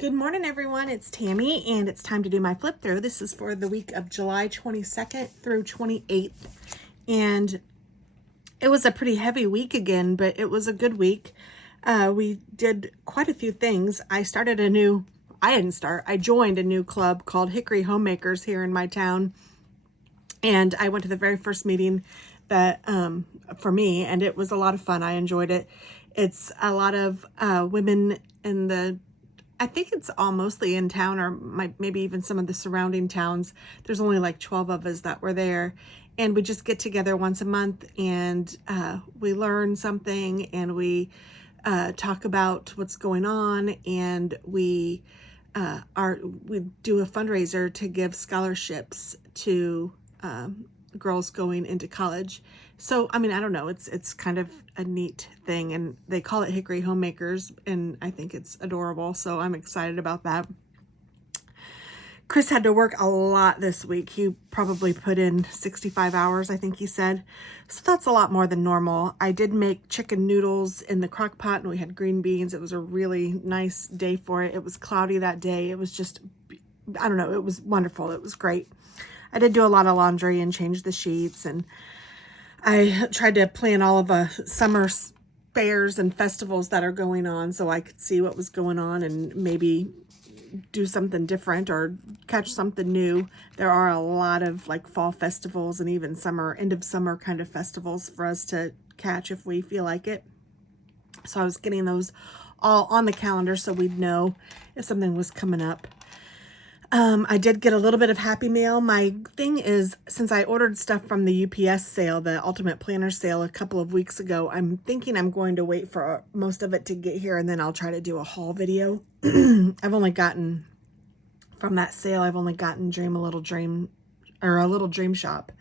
Good morning, everyone. It's Tammy, and it's time to do my flip through. This is for the week of July 22nd through 28th, and it was a pretty heavy week again, but it was a good week. We did quite a few things. I joined a new club called Hickory Homemakers here in my town, and I went to the very first meeting that for me, and it was a lot of fun. I enjoyed it. It's a lot of women in I think it's all mostly in town, or maybe even some of the surrounding towns. There's only like 12 of us that were there, and we just get together once a month, and we learn something, and we talk about what's going on, and we do a fundraiser to give scholarships to girls going into college. So, I mean, I don't know, it's kind of a neat thing, and they call it Hickory Homemakers, and I think it's adorable, so I'm excited about that. Chris had to work a lot this week. He probably put in 65 hours, I think he said. So that's a lot more than normal. I did make chicken noodles in the crock pot, and we had green beans. It was a really nice day for it. It was cloudy that day. It was just, I don't know, it was wonderful. It was great. I did do a lot of laundry and change the sheets, and I tried to plan all of the summer fairs and festivals that are going on so I could see what was going on and maybe do something different or catch something new. There are a lot of like fall festivals and even summer, end of summer kind of festivals for us to catch if we feel like it. So I was getting those all on the calendar so we'd know if something was coming up. I did get a little bit of Happy Mail. My thing is, since I ordered stuff from the UPS sale, the Ultimate Planner sale, a couple of weeks ago, I'm thinking I'm going to wait for most of it to get here, and then I'll try to do a haul video. I've only gotten, from that sale, I've only gotten a Little Dream Shop.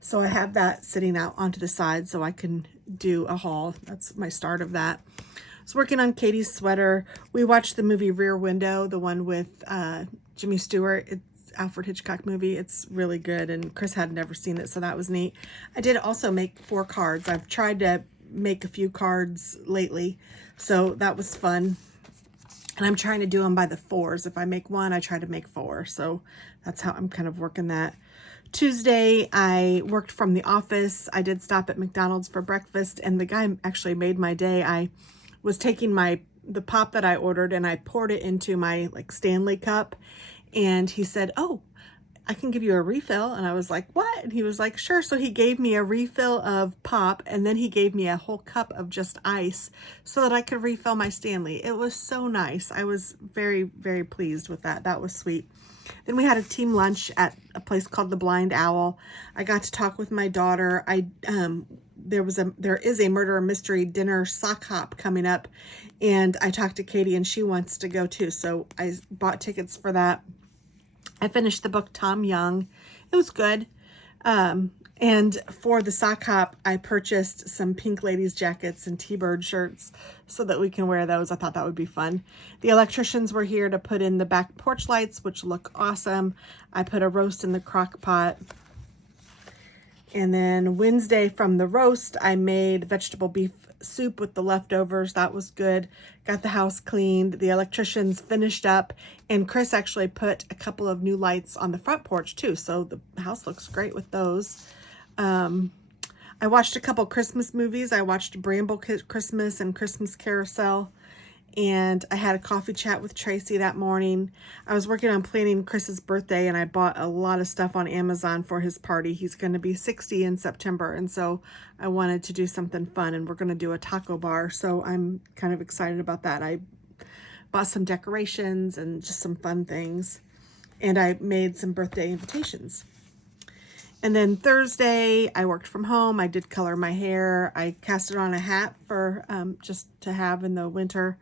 So I have that sitting out onto the side so I can do a haul. That's my start of that. I was working on Katie's sweater. We watched the movie Rear Window, the one with Jimmy Stewart. It's Alfred Hitchcock movie. It's really good, and Chris had never seen it, so that was neat. I did also make 4 cards. I've tried to make a few cards lately, so that was fun. And I'm trying to do them by the 4s. If I make 1, I try to make 4. So that's how I'm kind of working that. Tuesday, I worked from the office. I did stop at McDonald's for breakfast, and the guy actually made my day. I was taking the pop that I ordered, and I poured it into my like Stanley cup, and he said, "Oh, I can give you a refill." And I was like, "What?" And he was like, "Sure." So he gave me a refill of pop, and then he gave me a whole cup of just ice so that I could refill my Stanley. It was so nice. I was very, very pleased with that. That was sweet. Then we had a team lunch at a place called the Blind Owl. I got to talk with my daughter. There is a murder mystery dinner sock hop coming up, and I talked to Katie, and she wants to go too. So I bought tickets for that. I finished the book Tom Young. It was good. And for the sock hop, I purchased some pink ladies jackets and T-bird shirts so that we can wear those. I thought that would be fun. The electricians were here to put in the back porch lights, which look awesome. I put a roast in the crock pot. And then Wednesday from the roast, I made vegetable beef soup with the leftovers. That was good. Got the house cleaned. The electricians finished up, and Chris actually put a couple of new lights on the front porch too. So the house looks great with those. I watched a couple Christmas movies. I watched Bramble Christmas and Christmas Carousel, and I had a coffee chat with Tracy that morning. I was working on planning Chris's birthday, and I bought a lot of stuff on Amazon for his party. He's going to be 60 in September, and so I wanted to do something fun, and we're going to do a taco bar, so I'm kind of excited about that. I bought some decorations and just some fun things, and I made some birthday invitations. And then Thursday, I worked from home. I did color my hair. I casted on a hat for just to have in the winter.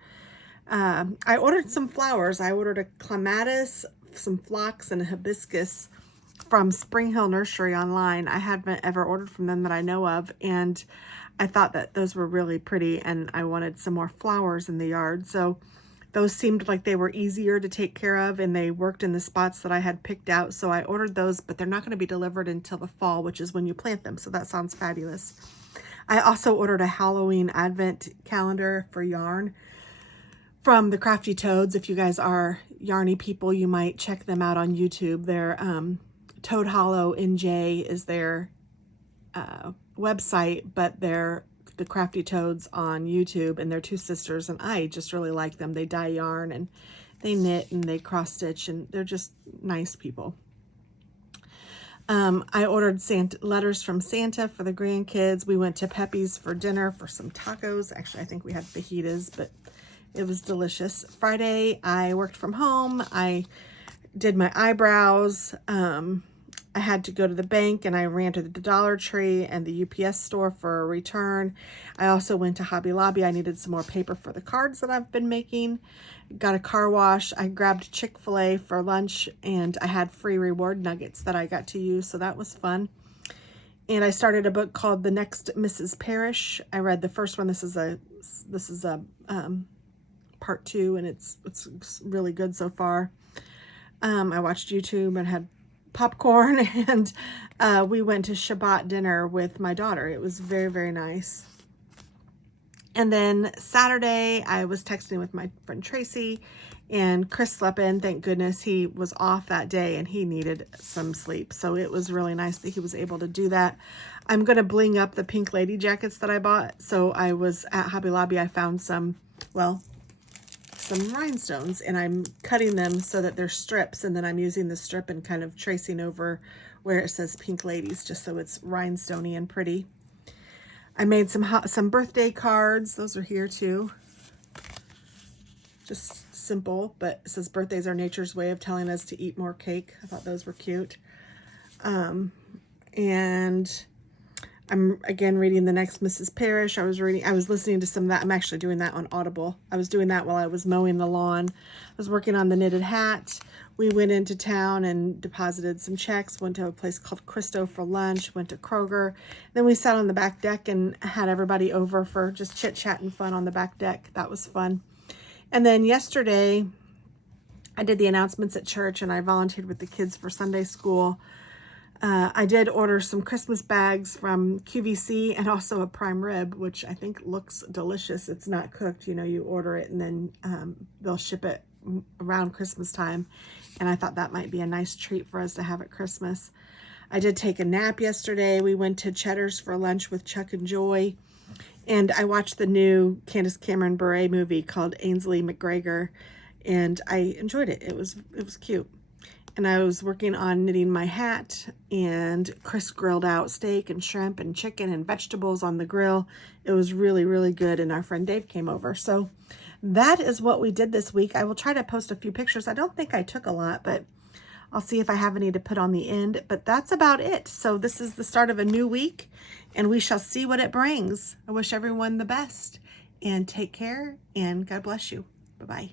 I ordered some flowers. I ordered a clematis, some phlox, and a hibiscus from Spring Hill Nursery online. I haven't ever ordered from them that I know of, and I thought that those were really pretty, and I wanted some more flowers in the yard. So those seemed like they were easier to take care of, and they worked in the spots that I had picked out. So I ordered those, but they're not going to be delivered until the fall, which is when you plant them. So that sounds fabulous. I also ordered a Halloween Advent calendar for yarn from the Crafty Toads. If you guys are yarny people, you might check them out on YouTube. Their Toad Hollow NJ is their website, but they're the Crafty Toads on YouTube, and they're two sisters, and I just really like them. They dye yarn and they knit and they cross stitch, and they're just nice people. I ordered letters from Santa for the grandkids. We went to Pepe's for dinner for some tacos. Actually, I think we had fajitas, but it was delicious. Friday, I worked from home. I did my eyebrows. I had to go to the bank, and I ran to the Dollar Tree and the UPS store for a return. I also went to Hobby Lobby. I needed some more paper for the cards that I've been making. Got a car wash. I grabbed Chick-fil-A for lunch, and I had free reward nuggets that I got to use, so that was fun. And I started a book called The Next Mrs. Parrish. I read the first one. This is a part 2, and it's really good so far. I watched YouTube and had popcorn, and we went to Shabbat dinner with my daughter. It was very, very nice. And then Saturday, I was texting with my friend Tracy, and Chris slept in. Thank goodness. He was off that day, and he needed some sleep. So it was really nice that he was able to do that. I'm going to bling up the pink lady jackets that I bought. So I was at Hobby Lobby. I found some rhinestones, and I'm cutting them so that they're strips, and then I'm using the strip and kind of tracing over where it says pink ladies, just so it's rhinestoney and pretty. I made some birthday cards. Those are here too. Just simple, but it says birthdays are nature's way of telling us to eat more cake. I thought those were cute. And I'm again reading The Next Mrs. Parrish. I was listening to some of that. I'm actually doing that on Audible. I was doing that while I was mowing the lawn. I was working on the knitted hat. We went into town and deposited some checks, went to a place called Christo for lunch, went to Kroger. Then we sat on the back deck and had everybody over for just chit chat and fun on the back deck. That was fun. And then yesterday I did the announcements at church, and I volunteered with the kids for Sunday school. I did order some Christmas bags from QVC and also a prime rib, which I think looks delicious. It's not cooked, you order it and then they'll ship it around Christmas time. And I thought that might be a nice treat for us to have at Christmas. I did take a nap yesterday. We went to Cheddar's for lunch with Chuck and Joy. And I watched the new Candace Cameron Bure movie called Ainsley McGregor, and I enjoyed it. It was cute. And I was working on knitting my hat, and Chris grilled out steak and shrimp and chicken and vegetables on the grill. It was really, really good, and our friend Dave came over. So that is what we did this week. I will try to post a few pictures. I don't think I took a lot, but I'll see if I have any to put on the end. But that's about it. So this is the start of a new week, and we shall see what it brings. I wish everyone the best, and take care, and God bless you. Bye-bye.